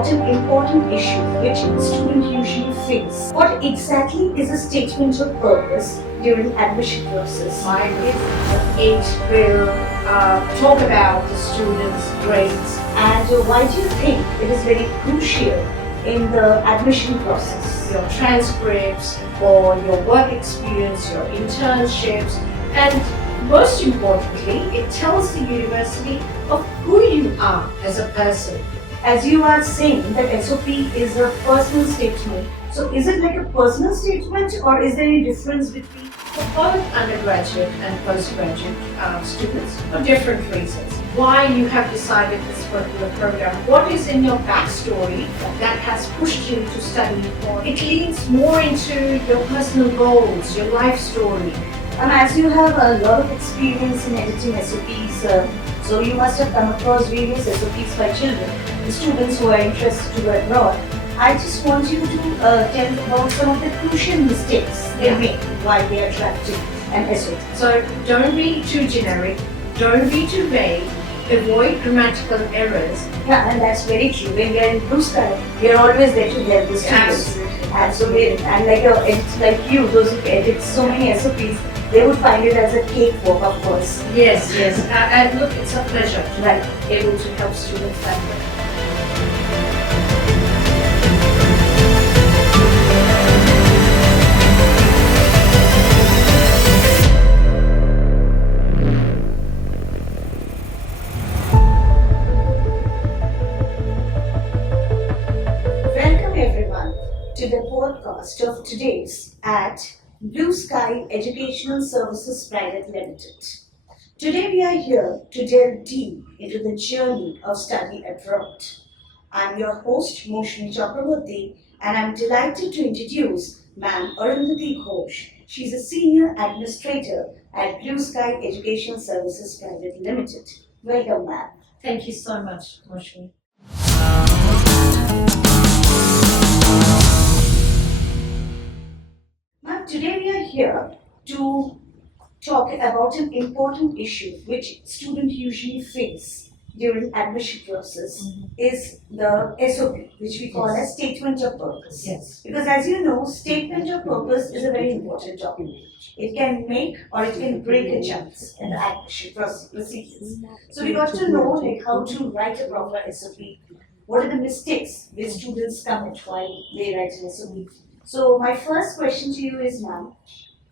about an important issue which students usually face. What exactly is a statement of purpose during admission process? Mine is it will talk about the students' grades. And why do you think it is very crucial in the admission process? Your transcripts or your work experience, your internships, and most importantly, it tells the university of who you are as a person. As you are saying that SOP is a personal statement, so is it like a personal statement or is there any difference between? For both undergraduate and postgraduate students for different reasons. Why you have decided this particular program, what is in your backstory that has pushed you to study, or it leads more into your personal goals, your life story. And as you have a lot of experience in editing SOPs, so you must have come across various SOPs by children, the students who are interested to go abroad. I just want you to tell about some of the crucial mistakes they make while they are drafting an SOP. So don't be too generic, don't be too vague, avoid grammatical errors. Yeah, and that's very true. When we are in Bluesky, we are always there to help the students. And so like you, those who edit so many SOPs, they would find it as a cakewalk, of course. Yes. And look, it's a pleasure to be able to help students that way. Welcome everyone to the podcast of today's at Bluesky Educational Services Private Limited. Today we are here to delve deep into the journey of study abroad. I'm your host Moshni Chakraborty and I'm delighted to introduce Ma'am Arundhati Ghosh. She's a Senior Administrator at Bluesky Educational Services Private Limited. Welcome, ma'am. Thank you so much, Moshni. Ma'am, today we are here to talk about an important issue which students usually face during admission process is the SOP, which we call as Statement of Purpose. Yes. Because as you know, Statement of Purpose is a very important document. It can make or it can break a chance in the admission procedures. So we got to know like how to write a proper SOP. What are the mistakes which students commit while they write an SOP? So my first question to you is, ma'am,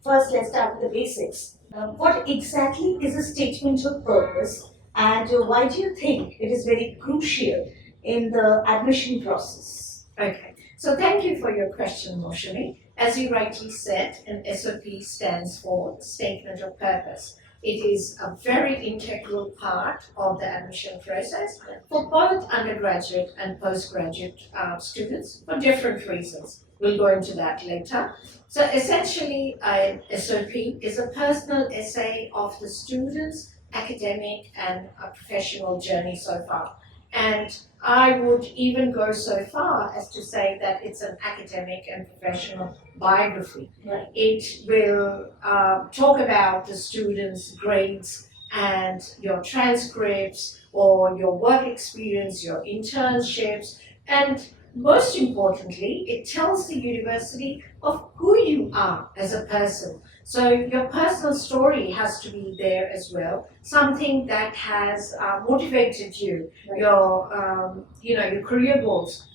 first let's start with the basics. What exactly is a statement of purpose and why do you think it is very crucial in the admission process? Okay, so thank you for your question, Moshni. As you rightly said, an SOP stands for Statement of Purpose. It is a very integral part of the admission process for both undergraduate and postgraduate students for different reasons. We'll go into that later. So essentially, an SOP is a personal essay of the student's academic and professional journey so far. And I would even go so far as to say that it's an academic and professional biography. Right. It will talk about the student's grades and your transcripts or your work experience, your internships, and most importantly, it tells the university of who you are as a person. So your personal story has to be there as well, something that has motivated you, your career goals.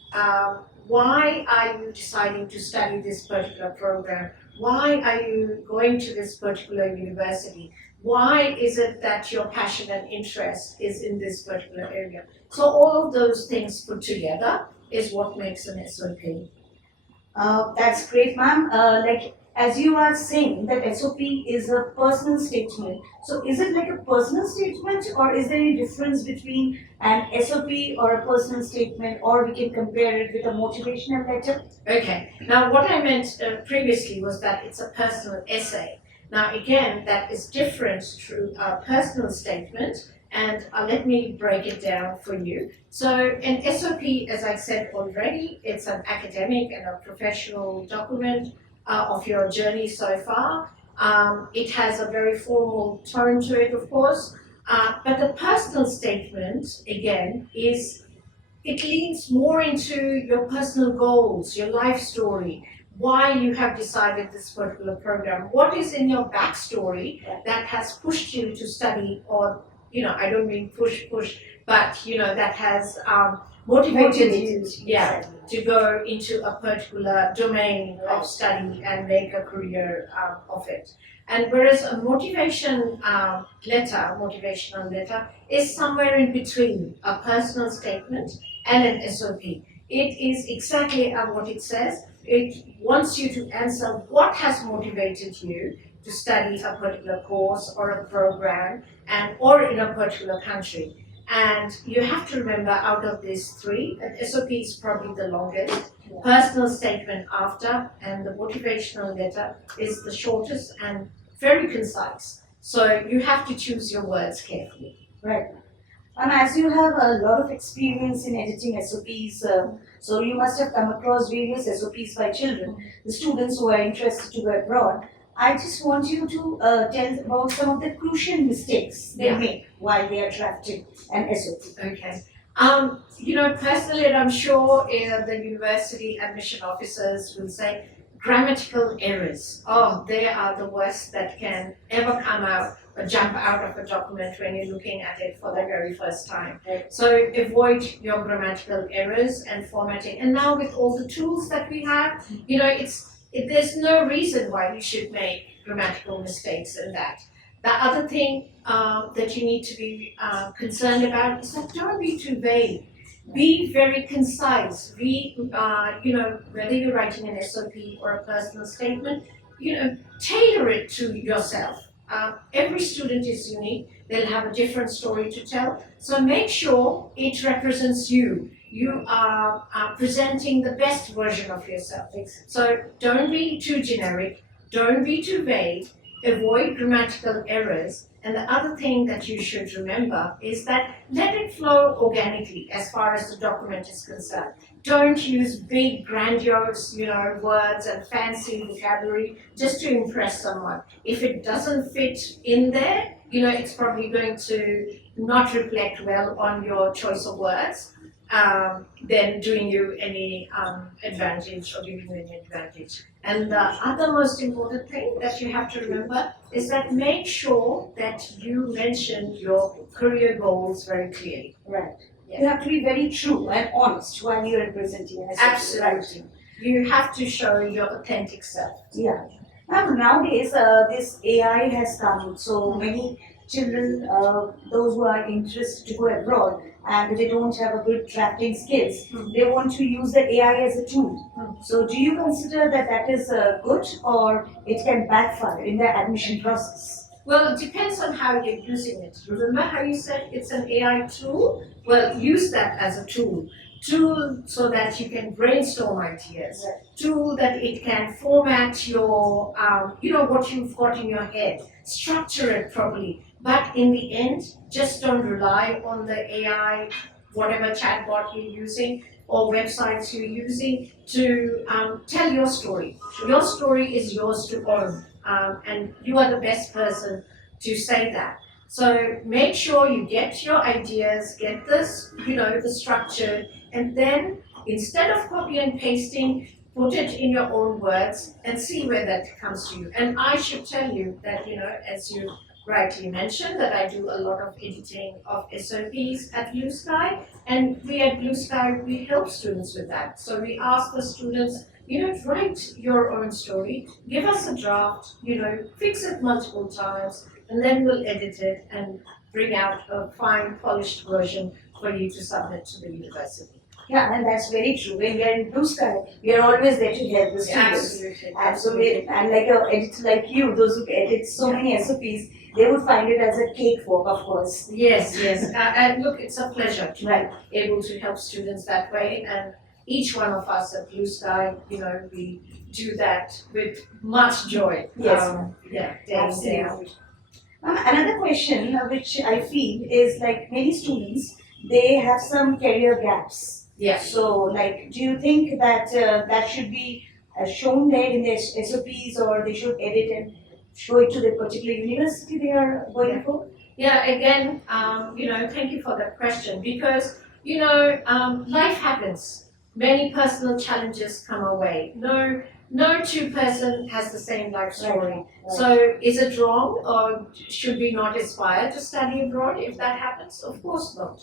Why are you deciding to study this particular program? Why are you going to this particular university? Why is it that your passion and interest is in this particular area? So all of those things put together is what makes an SOP. That's great, ma'am. As you are saying that SOP is a personal statement, so is it like a personal statement or is there any difference between an SOP or a personal statement, or we can compare it with a motivational letter? Okay, now what I meant previously was that it's a personal essay. Now again, that is different to a personal statement, and let me break it down for you. So an SOP, as I said already, it's an academic and a professional document of your journey so far. It has a very formal tone to it, of course, but the personal statement, again, is it leans more into your personal goals, your life story, why you have decided this particular program, what is in your backstory that has pushed you to study, or I don't mean push, but that has motivated you, to go into a particular domain of study and make a career of it. And whereas a motivational letter is somewhere in between a personal statement and an SOP. It is exactly what it says. It wants you to answer what has motivated you to study a particular course or a program or in a particular country. And you have to remember, out of these three, an SOP is probably the longest, personal statement after, and the motivational letter is the shortest and very concise. So you have to choose your words carefully. Right. As you have a lot of experience in editing SOPs, so you must have come across various SOPs by children, the students who are interested to go abroad. I just want you to tell about some of the crucial mistakes they make while they are drafting an SOP. Okay. Personally, and I'm sure the university admission officers will say, grammatical errors. Oh, they are the worst that can ever come out or jump out of a document when you're looking at it for the very first time. So avoid your grammatical errors and formatting. And now with all the tools that we have, there's no reason why you should make grammatical mistakes in that. The other thing that you need to be concerned about is that don't be too vague. Be very concise. Whether you're writing an SOP or a personal statement, tailor it to yourself. Every student is unique. They'll have a different story to tell. So make sure it represents you. You are presenting the best version of yourself. So don't be too generic. Don't be too vague. Avoid grammatical errors. And the other thing that you should remember is that let it flow organically as far as the document is concerned. Don't use big, grandiose, words and fancy vocabulary just to impress someone. If it doesn't fit in there, it's probably going to not reflect well on your choice of words. Then doing you any advantage or giving you any advantage. And the other most important thing that you have to remember is that make sure that you mention your career goals very clearly. Right. Yeah. You have to be very true and honest while you're representing an SOP. Absolutely. You have to show your authentic self. Yeah. Nowadays, this AI has come, so many children, those who are interested to go abroad, and they don't have a good drafting skills, they want to use the AI as a tool. So do you consider that that is good, or it can backfire in the admission process? Well, it depends on how you're using it. Remember how you said it's an AI tool? Well, use that as a tool. Tool so that you can brainstorm ideas. Tool that it can format your, what you've got in your head. Structure it properly. But in the end, just don't rely on the AI, whatever chatbot you're using or websites you're using to tell your story. Your story is yours to own, and you are the best person to say that. So make sure you get your ideas, get this, the structure, and then instead of copy and pasting, put it in your own words and see where that comes to you. And I should tell you that, as you rightly mentioned, that I do a lot of editing of SOPs at Bluesky, and we at Bluesky, we help students with that. So we ask the students, write your own story, give us a draft, fix it multiple times, and then we'll edit it and bring out a fine, polished version for you to submit to the university. Yeah, and that's very true. When we are in Bluesky, we are always there to help the students. Absolutely. And like an editor like you, those who edit so many SOPs, they would find it as a cakewalk, of course. Yes. And look, it's a pleasure to be able to help students that way. And each one of us at Bluesky, we do that with much joy. Yes. Absolutely. Another question which I feel is like many students, they have some career gaps. Yeah. So, do you think that that should be shown there in the SOPs, or they should edit and show it to the particular university they are going for? Yeah, again, thank you for that question, because life happens. Many personal challenges come our way. No two person has the same life story. Right. So is it wrong, or should we not aspire to study abroad if that happens? Of course not.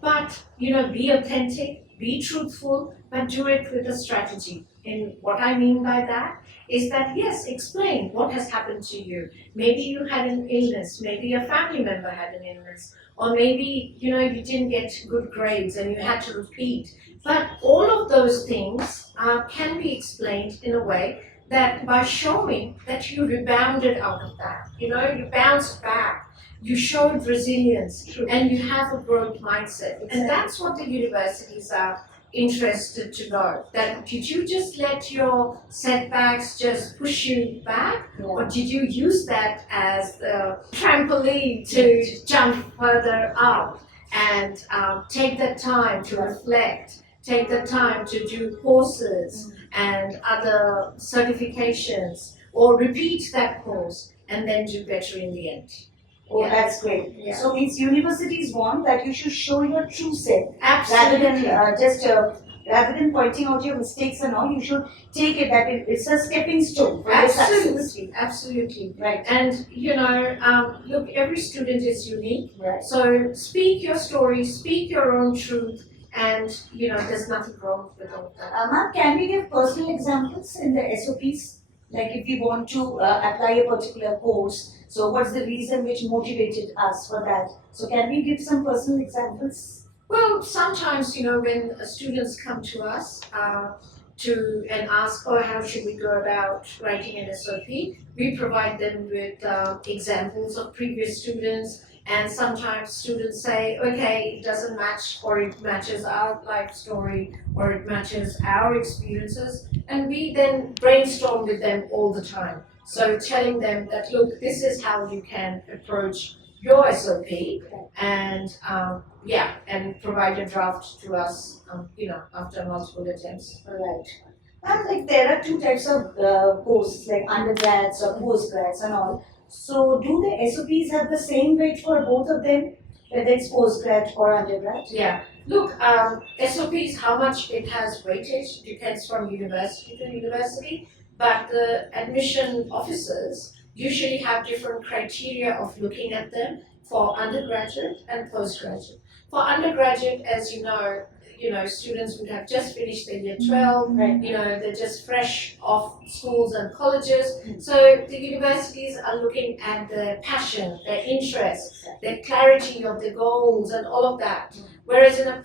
But be authentic, be truthful, but do it with a strategy. And what I mean by that is that yes, explain what has happened to you. Maybe you had an illness, maybe a family member had an illness, or maybe you didn't get good grades and you had to repeat. But all of those things can be explained in a way that by showing that you rebounded out of that, you bounced back, you showed resilience, and you have a growth mindset. And that's what the universities are interested to know. That did you just let your setbacks just push you back, or did you use that as the trampoline to jump further up and take the time to reflect, take the time to do courses and other certifications, or repeat that course and then do better in the end. Oh, Yeah. that's great. Yeah. So means universities want that you should show your true self Absolutely. rather than pointing out your mistakes and all. You should take it that it's a stepping stone for your success. Absolutely, absolutely. Right. And look, every student is unique. Right. So speak your story, speak your own truth, and there's nothing wrong with all of that. Ma'am, can we give personal examples in the SOPs? Like if we want to apply a particular course, so what's the reason which motivated us for that? So can we give some personal examples? Well, sometimes when students come to us and ask, oh, how should we go about writing an SOP? We provide them with examples of previous students. And sometimes students say, okay, it doesn't match, or it matches our life story, or it matches our experiences. And we then brainstorm with them all the time. So telling them that, look, this is how you can approach your SOP, and and provide a draft to us, after multiple attempts. Right. And like there are two types of courses, like undergrads or postgrads and all. So do the SOPs have the same weight for both of them, whether it's postgrad or undergrad? Yeah. Look, SOPs, how much it has weightage depends from university to university, but the admission officers usually have different criteria of looking at them for undergraduate and postgraduate. For undergraduate, as students would have just finished their year 12, Right. they're just fresh off schools and colleges. So the universities are looking at their passion, their interest, their clarity of their goals and all of that. Whereas in a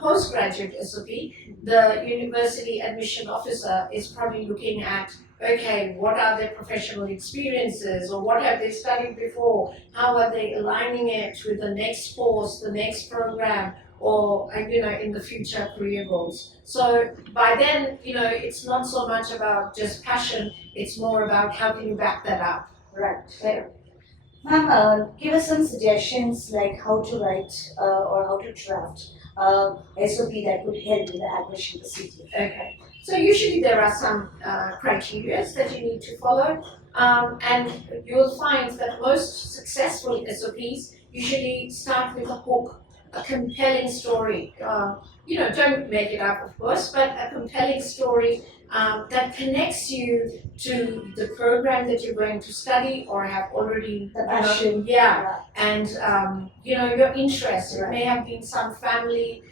postgraduate SOP, the university admission officer is probably looking at, okay, what are their professional experiences, or what have they studied before? How are they aligning it with the next course, the next program, or in the future career goals? So by then, it's not so much about just passion, it's more about how can you back that up. Right. Fair. Ma'am, give us some suggestions like how to write or how to draft SOP that would help in the admission procedure. Okay. So usually there are some criteria that you need to follow, and you'll find that most successful SOPs usually start with a hook, a compelling story. Don't make it up, of course, but a compelling story that connects you to the program that you're going to study or have already. The passion. And your interest. It may have been some family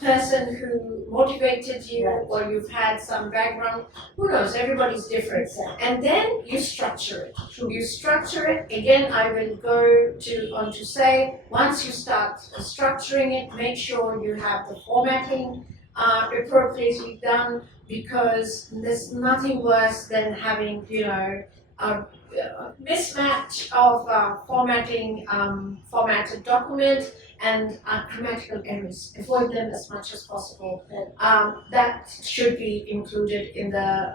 person who motivated you, Right. or you've had some background. Who knows? Everybody's different. Exactly. And then you structure it. You structure it. Again, I will go on to say, once you start structuring it, make sure you have the formatting appropriately done, because there's nothing worse than having, a mismatch of formatted document and grammatical errors. Avoid them as much as possible. That should be included in the,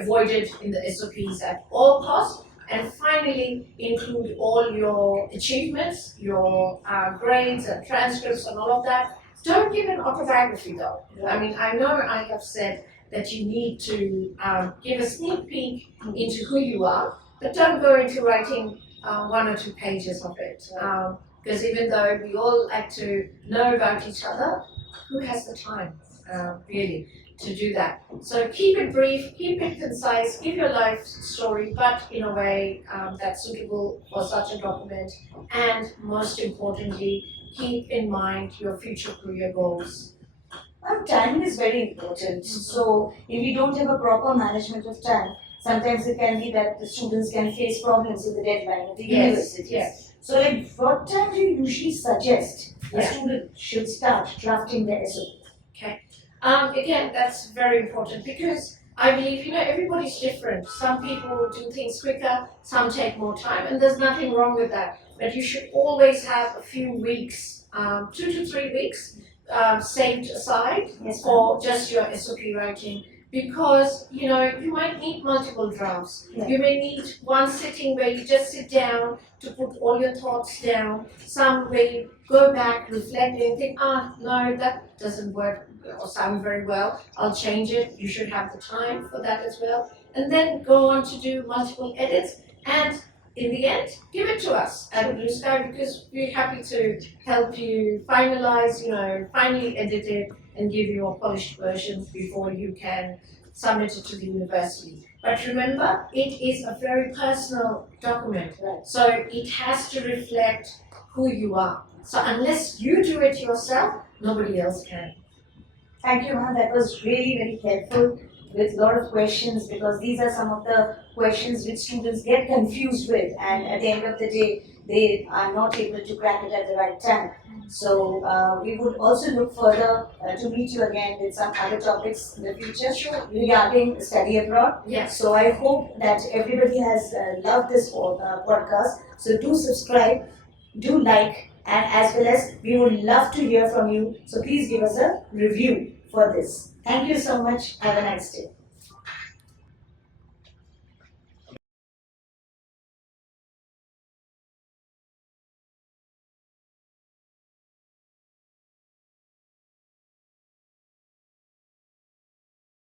avoided in the SOPs at all costs. And finally, include all your achievements, your grades and transcripts and all of that. Don't give an autobiography though. I mean, I know I have said that you need to give a sneak peek into who you are, but don't go into writing 1 or 2 pages of it. Because even though we all like to know about each other, who has the time, really, to do that? So keep it brief, keep it concise, give your life story, but in a way that's suitable for such a document. And most importantly, keep in mind your future career goals. Time is very important. So if you don't have a proper management of time, sometimes it can be that the students can face problems with the deadline of the universities. Yes. So like what time do you usually suggest a Yeah. student should start drafting their SOP? Again, that's very important because I believe, everybody's different. Some people do things quicker, some take more time, and there's nothing wrong with that. But you should always have a few weeks, 2 to 3 weeks, saved aside Yes, for just your SOP writing, because you might need multiple drafts. Yeah. You may need one sitting where you just sit down to put all your thoughts down, some where you go back, reflect and think, no, that doesn't work or sound very well, I'll change it. You should have the time for that as well, and then go on to do multiple edits, and in the end, give it to us at Bluesky, because we're happy to help you finalize, finally edit it and give you a polished version before you can submit it to the university. But remember, it is a very personal document, Right. so it has to reflect who you are. So unless you do it yourself, nobody else can. Thank you, ma'am. That was really very helpful with a lot of questions, because these are some of the questions which students get confused with, and at the end of the day, they are not able to crack it at the right time. So we would also look further to meet you again with some other topics in the future regarding study abroad. Yes. So I hope that everybody has loved this podcast. So do subscribe, do like, and as well as we would love to hear from you. So please give us a review for this. Thank you so much. Have a nice day.